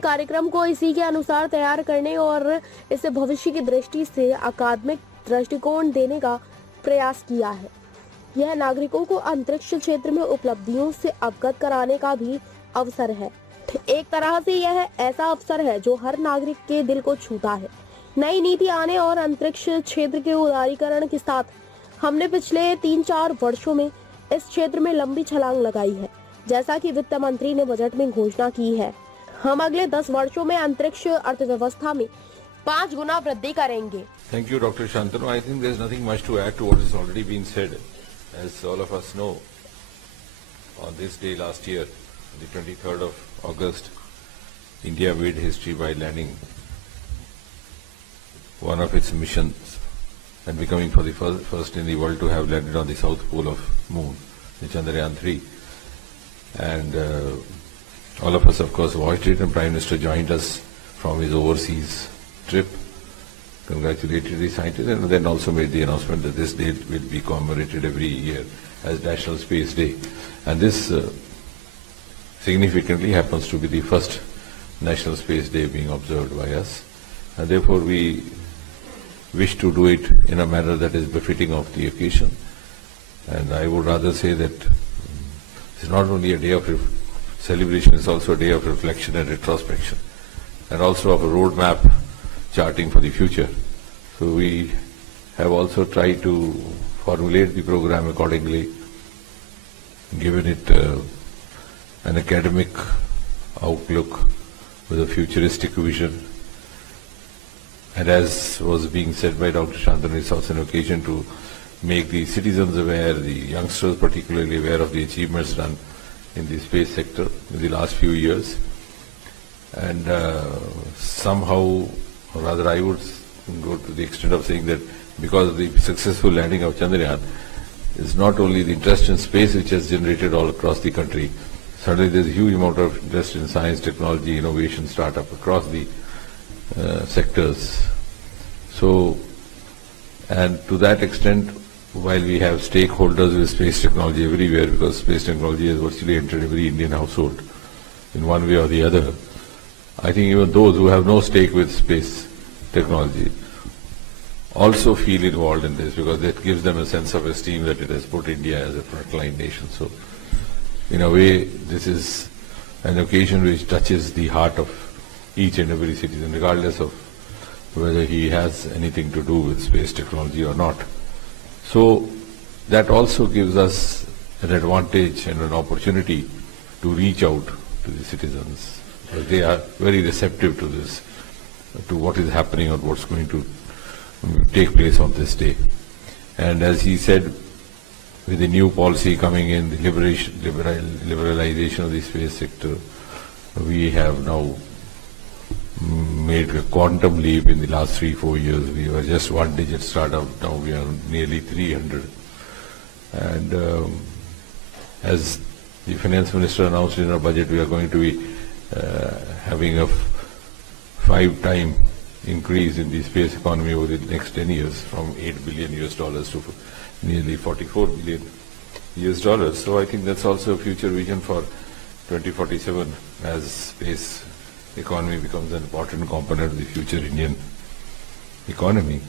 कार्यक्रम को इसी के अनुसार तैयार करने और इसे भविष्य की दृष्टि से अकादमिक दृष्टिकोण देने का प्रयास किया है। यह नागरिकों को अंतरिक्ष क्षेत्र में उपलब्धियों से अवगत कराने का भी अवसर है। एक तरह से यह ऐसा अवसर है जो हर नागरिक के दिल को छूता है। नई नीति आने और अंतरिक्ष क्षेत्र के उदारीकरण के साथ हमने पिछले 3-4 वर्षों में इस क्षेत्र में लंबी छलांग लगाई है। जैसा कि वित्त मंत्री ने बजट में घोषणा की है, हम अगले 10 वर्षों में अंतरिक्ष अर्थव्यवस्था में 5 गुना वृद्धि करेंगे। Thank you, Dr. Shantanu. I think there is nothing much to add to what has already been said. As all of us know, on this day last year, the 23rd of August, India made history by landing one of its missions and becoming for the first in the world to have landed on the south pole of moon, the Chandrayaan 3. And all of us, of course, watched it, and Prime Minister joined us from his overseas trip, congratulated the scientists, and then also made the announcement that this date will be commemorated every year as National Space Day. And this significantly happens to be the first National Space Day being observed by us. And therefore, we wish to do it in a manner that is befitting of the occasion. And I would rather say that it's not only a day of celebration, it's also a day of reflection and retrospection, and also of a roadmap charting for the future. So we have also tried to formulate the program accordingly, given it an academic outlook with a futuristic vision. And as was being said by Dr. Shantanu, it's also an occasion to make the citizens aware, the youngsters particularly aware of the achievements done in the space sector in the last few years. And somehow, or rather I would go to the extent of saying that because of the successful landing of Chandrayaan, it's not only the interest in space which has generated all across the country. Suddenly there's a huge amount of interest in science, technology, innovation, startup across the sectors. So, and to that extent, while we have stakeholders with space technology everywhere, because space technology has virtually entered every Indian household in one way or the other, I think even those who have no stake with space technology also feel involved in this, because that gives them a sense of esteem that it has put India as a frontline nation. So, in a way, this is an occasion which touches the heart of each and every citizen, regardless of whether he has anything to do with space technology or not. So that also gives us an advantage and an opportunity to reach out to the citizens. They are very receptive to this, to what is happening or what's going to take place on this day. And as he said, with the new policy coming in, the liberalization of the space sector, we have now made a quantum leap in the last 3-4 years. We were just one-digit startup, now we are nearly 300. And as the finance minister announced in our budget, we are going to be having a 5-time increase in the space economy over the next 10 years, from $8 billion to nearly $44 billion. So I think that's also a future vision for 2047, as space economy becomes an important component of the future Indian economy.